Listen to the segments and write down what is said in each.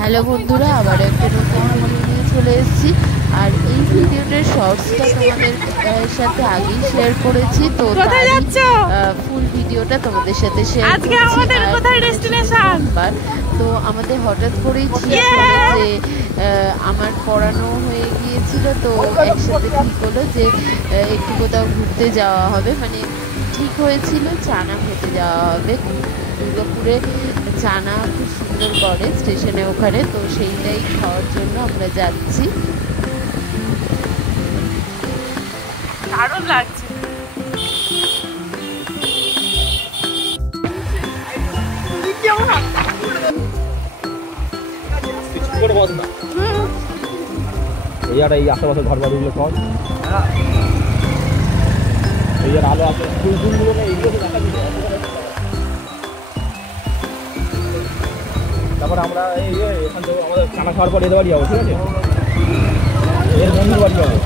Hello বন্ধুরা, আবার একটা নতুন ভিডিও নিয়ে চলে এসেছি। আর এই ভিডিওটার শর্টসটা তোমাদের সাথে আগেই শেয়ার করেছি, তো ফুল ভিডিওটা তোমাদের সাথে শেয়ার করছি। তো আমাদের হঠাৎ করেই ঠিক হলো যে আমার পড়ানো হয়ে গিয়েছিল, তো একসাথে ঠিক হলো যে একটু কোথাও ঘুরতে যাওয়া হবে। মানে ঠিক হয়েছিল চানা খেতে যাওয়া হবে। দুর্গাপুরে চানা খুব সুন্দর করে স্টেশনে ওখানে, তো সেইটাই খাওয়ার জন্য আমরা যাচ্ছি। দারুণ লাগছে। এই আশেপাশে ঘর বাড়িগুলো সব এই আলো আছে, ফুলগুলো না এইগুলো তো দেখা দিচ্ছে। তারপর আমরা এখান থেকে আমাদের চানা খাওয়ার পর এদের বাড়ি যাবো, ঠিক আছে? এর বন্ধুর বাড়ি যাবো।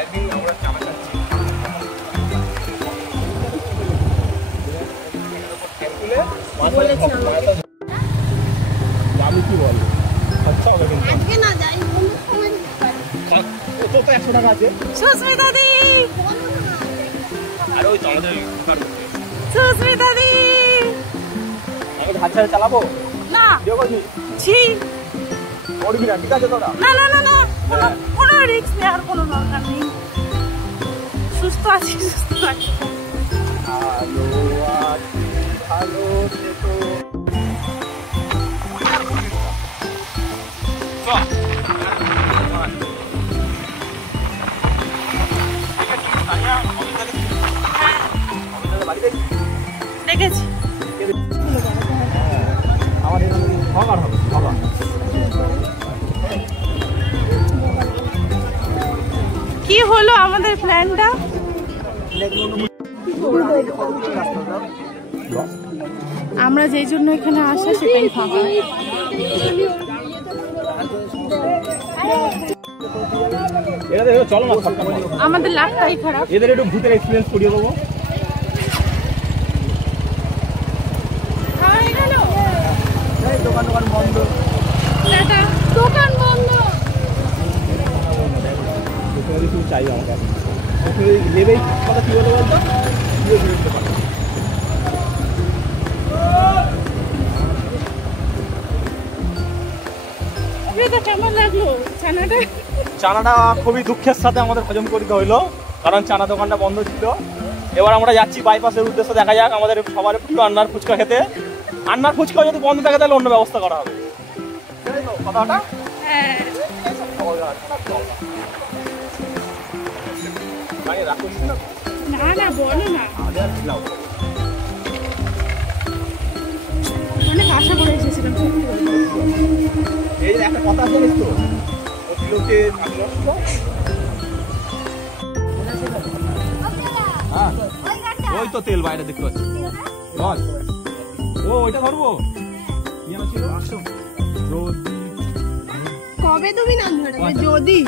একদিন আমরা চানা খাচ্ছি, আমি কি বল আচ্ছা হবে কিন্তু তো 100 টাকা আছে। সুস্মিতা দি, আর ওই তো আমাদের সুস্মিতা দি, আমি হাত ছেড়ে চালাবো না ছি করবি না, ঠিক আছে? তোরা না না না না, কোনো রিস্ক নেওয়ার কোনো দরকার নেই। সুস্থ আছি, সুস্থ আছি। ভালো থেকো। দেখেছি আমার এখানে ভগার হবে, ভগা কি হলো আমাদের প্ল্যানটা? আমরা যেই জন্য এখানে আসা সেটাই ফাঁকা। চলো না, আমাদের লাভটাই খারাপ। এদের একটু ভূতের এক্সপিরিয়েন্স করিয়ে দেবো। দোকান বন্ধ, দোকান বন্ধ। চাই আমার কাছে নেবেই কথা কি বলে বলতো। কেমন লাগলো চানাটা? চানাটা খুবই দুঃখের সাথে আমাদের হজম করতে হইলো, কারণ চানা দোকানটা বন্ধ ছিল। এবার আমরা যাচ্ছি বাইপাসের উদ্দেশ্যে, দেখা যাক আমাদের সবার প্রিয় আন্নার ফুচকা খেতে। আন্নার ফুচকা যদি বন্ধ থাকে তাহলে অন্য ব্যবস্থা করা হবে, কথাটা? না না, বলো না, অনেক আশা করে এসেছিলাম। এই একটা কথা জানিস তো, ওই তো তেল বাইরে দেখতে পাচ্ছি। ও ওইটা ধরবো, কবে তুমি নাম ধরবে? যদি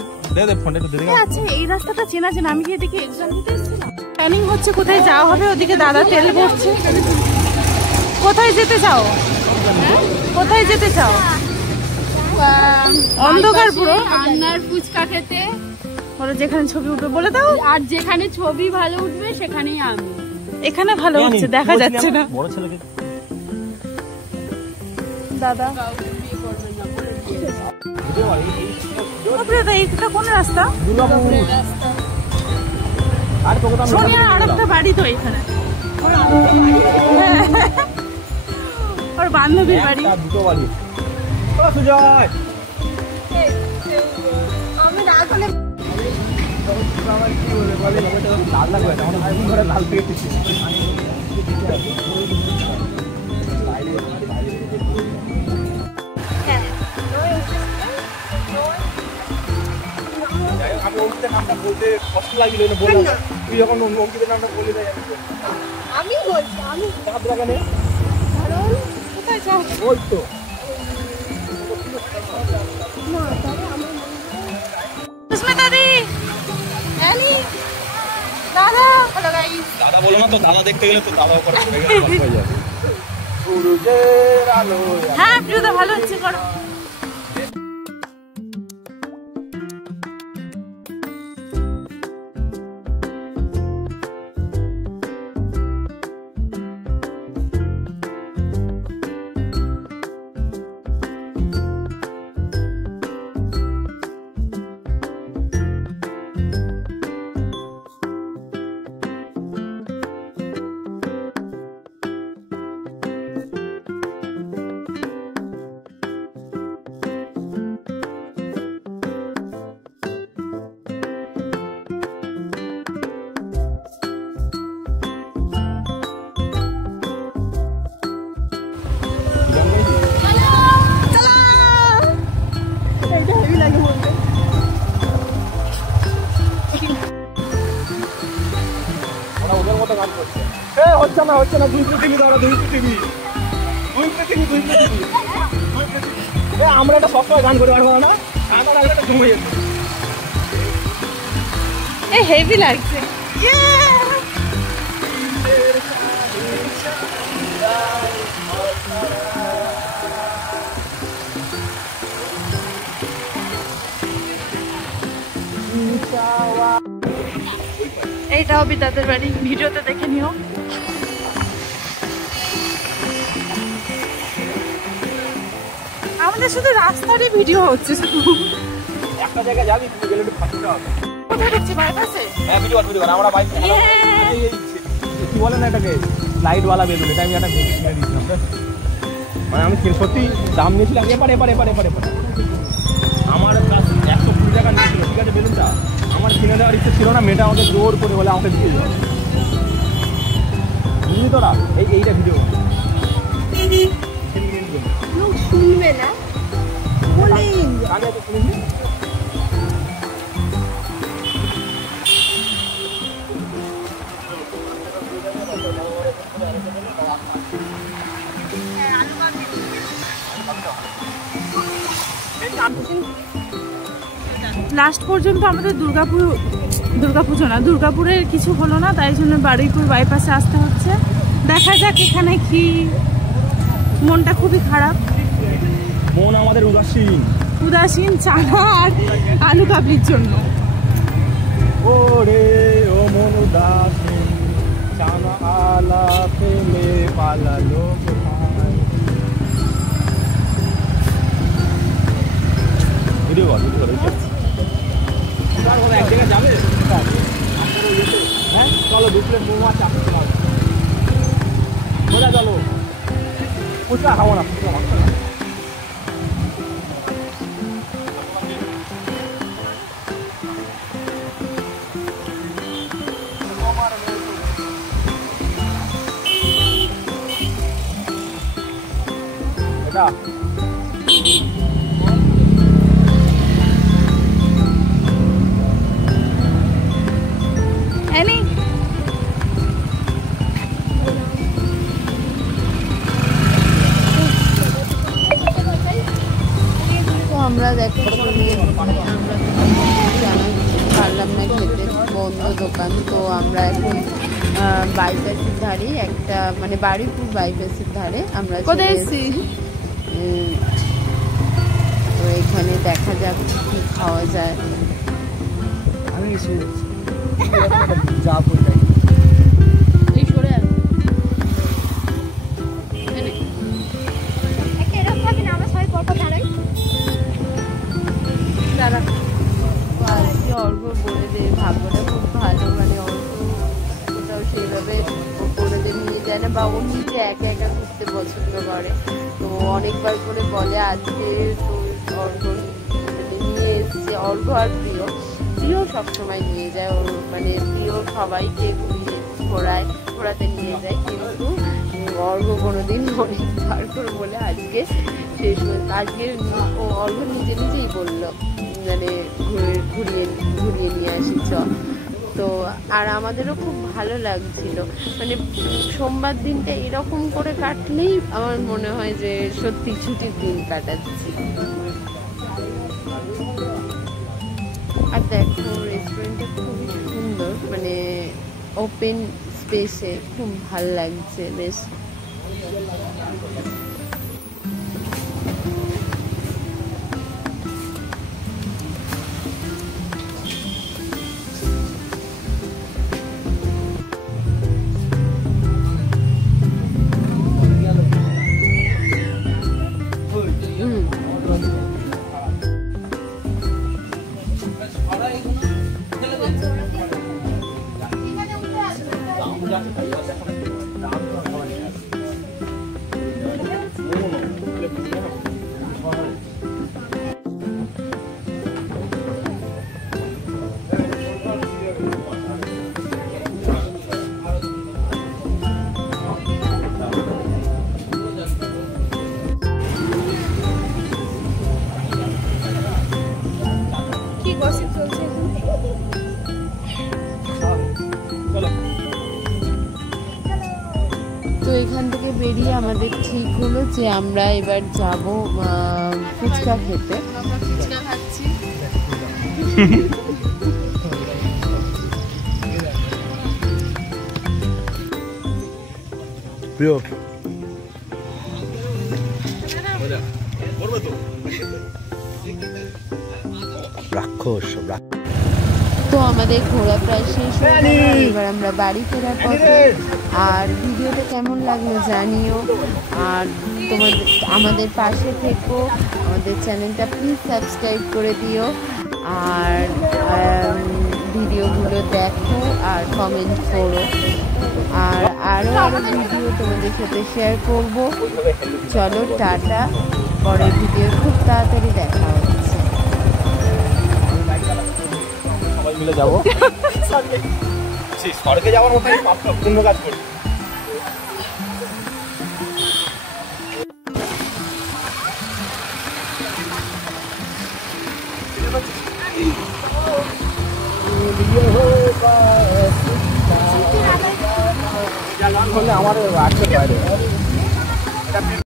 আচ্ছা, এই রাস্তাটা চেনা চেনা, আমি কি এদিকে এক্সাম দিতে এসেছিলাম? প্ল্যানিং হচ্ছে কোথায় যাওয়া হবে, ওদিকে দাদা তেল ভরছে। কোথায় যেতে চাও? কোথায় যেতে চাও? অন্ধকার পুরো। আন্নার ফুচকা খেতে, বলো যেখানে ছবি উঠবে বলে দাও। আর যেখানে ছবি ভালো উঠবে সেখানেই আমি। এখানে ভালো উঠছে, দেখা যাচ্ছে না। বড় ছেলেকে দাদা এইটা কোন রাস্তা? সোনিয়া আর একটা বাড়ি তো এখানে, ওর বান্ধবীর বাড়ি। দুটো বাড়ি। সুজয় আমি না হলে লাল লাগবে, আমাদের লাল পেয়ে আমি অঙ্কিতের নামটা বলতে কষ্ট লাগছিল, বললাম তুই যখন অঙ্কিতের নামটা বলে দেয় আমি বলছি। আমি কোথায় যাও? ওই তো সুস্মিতা দি, দাদা, হ্যালো গাইস। দাদা বলো না তো, দাদা দেখতে গেলে তো দাদা উপরে পড়ে যাবে। সূর্যের আলো। হ্যাঁ ভিডিওটা ভালো হচ্ছে করো। হচ্ছে না দুই টিভি দাও, দুই টিভি আমরা এটা সবসময় গান করে পারবো না, একটা জমে যেত। হেভি লাগছে। এইটা হবে তাদের বাড়ি, ভিডিওতে দেখে নিও। আমাদের শুধু রাস্তারই ভিডিও হচ্ছে, শুধু একটা জায়গায় যাবি তুমি গেলে একটু ফাঁসিটা হবে। কোথায় ঢুকছি বাইপাসে? হ্যাঁ ভিডিও আমরা বাইক কি বলে না এটাকে লাইটওয়ালা বেলুন, এটা আমি একটা কিনে দিয়েছিলাম। মানে আমি সত্যি দাম নিয়েছিলাম এপারে আমার কাছ 120 টাকা নিয়েছিল, ঠিক আছে বেলুনটা আমার কিনে দেওয়ার ইচ্ছে ছিল না, মেয়েটা আমাকে জোর করে বলে আমাকে দিয়ে দেওয়া। বুঝলি তোরা এইটা ভিডিও শুনবে না লাস্ট পর্যন্ত আমাদের দুর্গাপুরের কিছু হলো না, তাই জন্য বারুইপুর বাইপাসে আসতে হচ্ছে। দেখা যাক এখানে কি, মনটা খুবই খারাপ, মন আমাদের উদাসীন চানা আর আলু কাবলির জন্য। ওরে ও মন উদাসীন চানা আলা ফেলে পালালো কোথায়। ভিডিও কর এক জায়গায় যাবে, হ্যাঁ চলো 2 প্লেট মোমো আছে আপনি সোজা চলো। ফুচকা খাবো না, এটা আমরা দেখো আমরা পারলাম না খেতে, বন্ধ দোকান। তো আমরা এখন বাইপাসের ধারে একটা মানে বারুইপুর বাইপাসের ধারে আমরা কোথায় এসেছি, তো এখানে দেখা যাক কি খাওয়া যায়। আমি যা বলতে এই সরে দাঁড়া আজকে অর্ঘ বলে দে, ভাগ্যটা খুব ভালো, মানে অর্ঘ কোথাও সেইভাবে বলেদের নিয়ে যায় না, বা ও নিজে একা একা ঘুরতে পছন্দ করে। তো অনেকবার করে বলে আজকে তো অর্ঘ নিয়ে এসছে। অর্ঘ আর প্রিয় সবসময় নিয়ে যায়, ওর মানে প্রিয় সবাইকে ঘোরাতে নিয়ে যায়, কিন্তু অর্ঘ কোনোদিন অনেকবার করে বলে আজকে শেষ হয়েছে। আজকে ও অর্ঘ নিজেই বললো মানে ঘুরিয়ে নিয়ে আসি চ। তো আর আমাদেরও খুব ভালো লাগছিল, মানে সোমবার দিনটা এরকম করে কাটলেই আমার মনে হয় যে সত্যি ছুটির দিন কাটাচ্ছি। আর দেখো রেস্টুরেন্টটা খুবই সুন্দর, মানে ওপেন স্পেসে খুব ভালো লাগছে বেশ। কি গসিপ চলছে? তো এখান থেকে বেরিয়ে আমাদের ঠিক হলো যে আমরা এবার যাব ফুচকা খেতে। আমরা ফুচকা খাচ্ছি। প্রিয় রাক্ষস। তো আমাদের ঘোরা প্রায় শেষ হয়ে গেল, এবার আমরা বাড়ি ফেরার পথে। আর ভিডিওটা কেমন লাগলো জানিও, আর আমাদের পাশে থেকো, আমাদের চ্যানেলটা প্লিজ সাবস্ক্রাইব করে দিও, আর ভিডিওগুলো দেখো আর কমেন্ট করো, আর আরও ভিডিও তোমাদের সাথে শেয়ার করব। চলো টাটা, পরের ভিডিও খুব তাড়াতাড়ি দেখা হচ্ছে। সবাই মিলে যাবো স্বর্গে যাওয়ার মতো পূর্ণ কাজ করি। হলে আমার